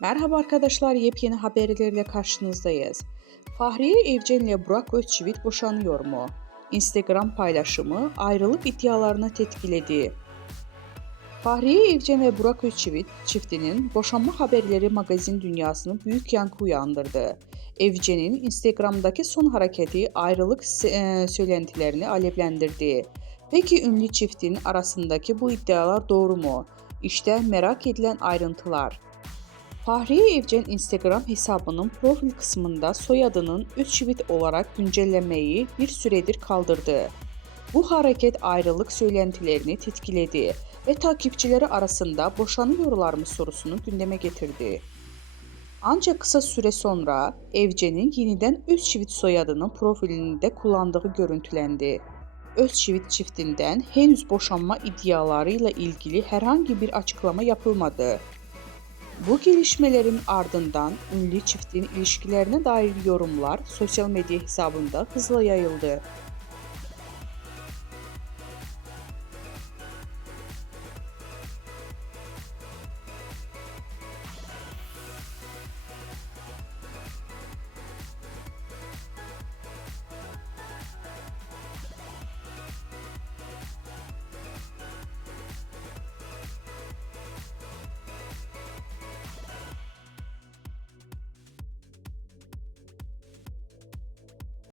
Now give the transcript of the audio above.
Merhaba arkadaşlar, yepyeni haberlerle karşınızdayız. Fahriye Evcen ile Burak Özçivit boşanıyor mu? Instagram paylaşımı ayrılık iddialarını tetkiledi. Fahriye Evcen ve Burak Özçivit çiftinin boşanma haberleri magazin dünyasını büyük yankı uyandırdı. Evcen'in Instagram'daki son hareketi ayrılık e, söylentilerini alevlendirdi. Peki ünlü çiftin arasındaki bu iddialar doğru mu? İşte merak edilen ayrıntılar. Fahriye Evcen Instagram hesabının profil kısmında soyadının 3 tweet olarak güncellemeyi bir süredir kaldırdı. Bu hareket ayrılık söylentilerini tetkiledi ve takipçileri arasında boşanıyorlar mı sorusunu gündeme getirdi. Ancak kısa süre sonra Evcen'in yeniden Özçivit soyadının profilinde kullandığı görüntülendi. Özçivit çiftinden henüz boşanma iddialarıyla ilgili herhangi bir açıklama yapılmadı. Bu gelişmelerin ardından ünlü çiftin ilişkilerine dair yorumlar sosyal medya hesabında hızla yayıldı.